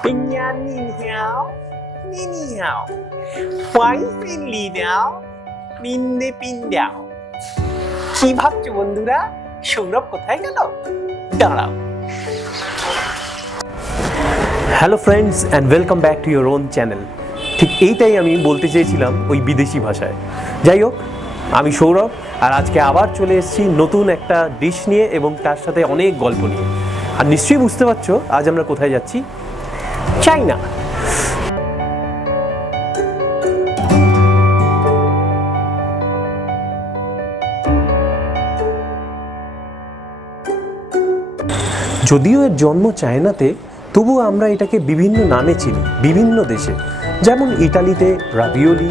เป็นยันนี่เหนียวนี่เหนียวไว้เป็นลีเดียวบินได้บินเดียวকি ভাবছো বন্ধুরা সৌরভ কোথায় গেল দাঁড়াও hello friends and welcome back to your own channel ঠিক এইটাই আমি বলতে চেয়েছিলাম ওই বিদেশি ভাষায় যাই হোক আমি সৌরভ আর আজকে আবার চলে এসেছি নতুন একটা ডিশ নিয়ে এবং তার সাথে অনেক গল্প নিয়ে আর নিশ্চয়ই বুঝতে পারছো আজ আমরা কোথায় যাচ্ছি চাইনা যদিও এর জন্ম চায়নাতে তবুও আমরা এটাকে বিভিন্ন নামে চিনি বিভিন্ন দেশে যেমন ইটালিতে রাভিওলি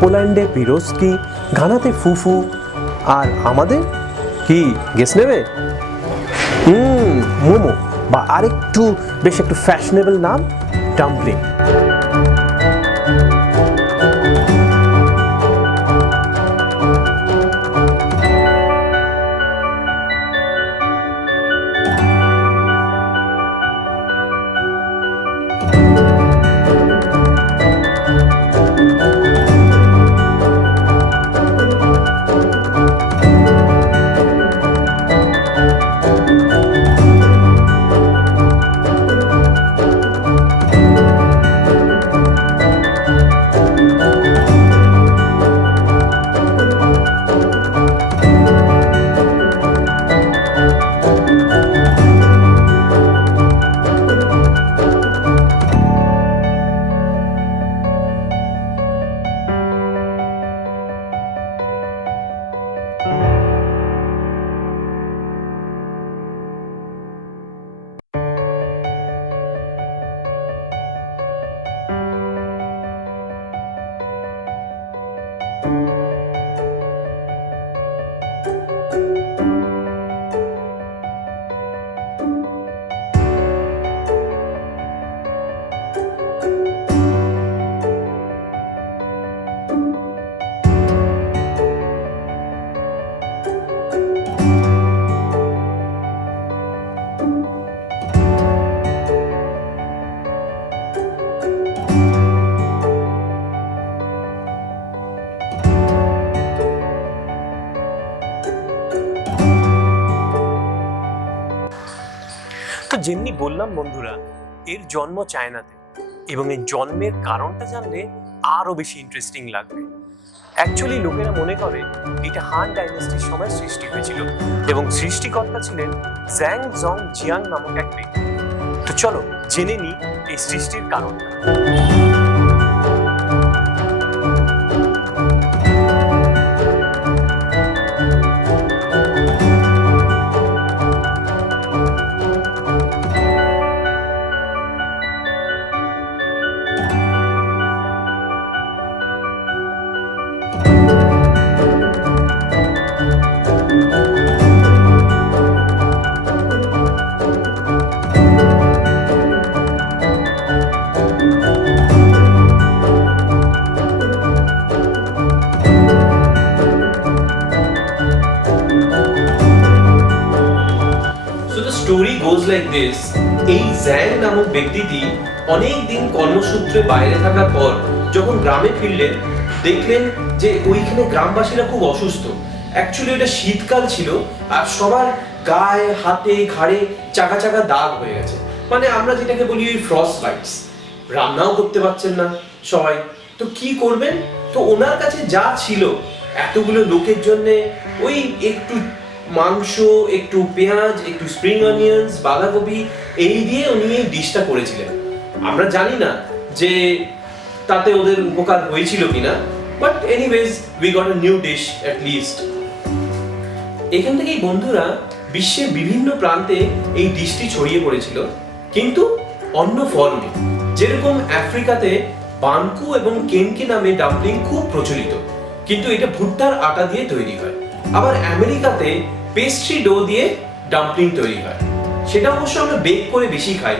পোল্যান্ডে পিরোস্কি ঘানাতে ফুফু আর আমাদের কি গেস নেবে মোমো বা আরেকটু বেশ একটু ফ্যাশনেবল নাম ডাম্পলিং তো যেমনি বললাম বন্ধুরা এর জন্ম চায়নাতে এবং এর জন্মের কারণটা জানলে আরো বেশি ইন্টারেস্টিং লাগবে অ্যাকচুয়ালি লোকেরা মনে করে এটা হান ডাইনেস্টির সময় সৃষ্টি হয়েছিল এবং সৃষ্টিকর্তা ছিলেন জ্যাং জং জিয়াং নামক এক ব্যক্তি তো চলো জেনে নিই এই সৃষ্টির কারণটা স্টোরি গোজ লাইক দিস এই জ্যাং নামক ব্যক্তিটি অনেক দিন কর্মসূত্রে বাইরে থাকার পর যখন গ্রামে ফিরলেন দেখলেন যে ওইখানে গ্রামবাসীরা খুব অসুস্থ অ্যাকচুয়ালি এটা শীতকাল ছিল আর সবার গায়ে হাতে ঘাড়ে চাকা চাকা দাগ হয়ে গেছে মানে আমরা যেটাকে বলি ওই ফ্রস্ট বাইটস রান্নাও করতে পারছেন না সবাই তো কি করবেন তো ওনার কাছে যা ছিল এতগুলো লোকের জন্য ওই একটু মাংস একটু পেঁয়াজ একটু স্প্রিং অনিয়ন্স বাঁধাকপি এই দিয়ে উনি এই ডিশটা করেছিলেন আমরা জানি না যে তাতে ওদের উপকার হয়েছিল কিনা but anyways we got a new dish at least এখান থেকেই বন্ধুরা বিশ্বের বিভিন্ন প্রান্তে এই ডিশটি ছড়িয়ে পড়েছিল কিন্তু অন্য ফর্মে যেরকম আফ্রিকাতে বানকু এবং কেনকে নামে ডাম্পলিং খুব প্রচলিত কিন্তু এটা ভুট্টার আটা দিয়ে তৈরি হয় আবার আমেরিকাতে পেস্ট্রি ডো দিয়ে ডাম্পলিং তৈরি হয় সেটা অবশ্য আমরা বেক করে বেশি খাই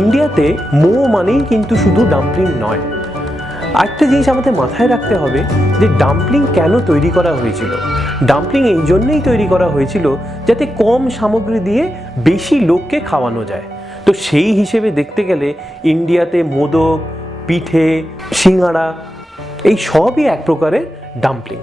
ইন্ডিয়াতে মোমো মানেই কিন্তু শুধু ডাম্পলিং নয়। একটা জিনিস আমাদের মাথায় রাখতে হবে যে ডাম্পলিং কেন তৈরি করা হয়েছিল। ডাম্পলিং এই জন্যই তৈরি করা হয়েছিল যাতে কম সামগ্রী দিয়ে বেশি লোককে খাওয়ানো যায়। তো সেই হিসেবে দেখতে গেলে ইন্ডিয়াতে মোদক, পিঠে, সিঙ্গাড়া এই সবই এক প্রকারের ডাম্পলিং।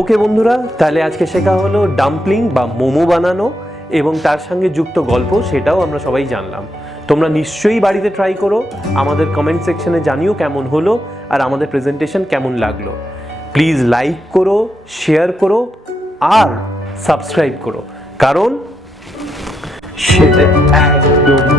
ওকে বন্ধুরা, তাহলে আজকে শেখা হলো ডাম্পলিং বা মোমো বানানো এবং তার সঙ্গে যুক্ত গল্প, সেটাও আমরা সবাই জানলাম। তোমরা নিশ্চয়ই বাড়িতে ট্রাই করো, আমাদের কমেন্ট সেকশনে জানিও কেমন হলো আর আমাদের প্রেজেন্টেশন কেমন লাগলো। প্লিজ লাইক করো, শেয়ার করো আর সাবস্ক্রাইব করো, কারণ সেটা একদম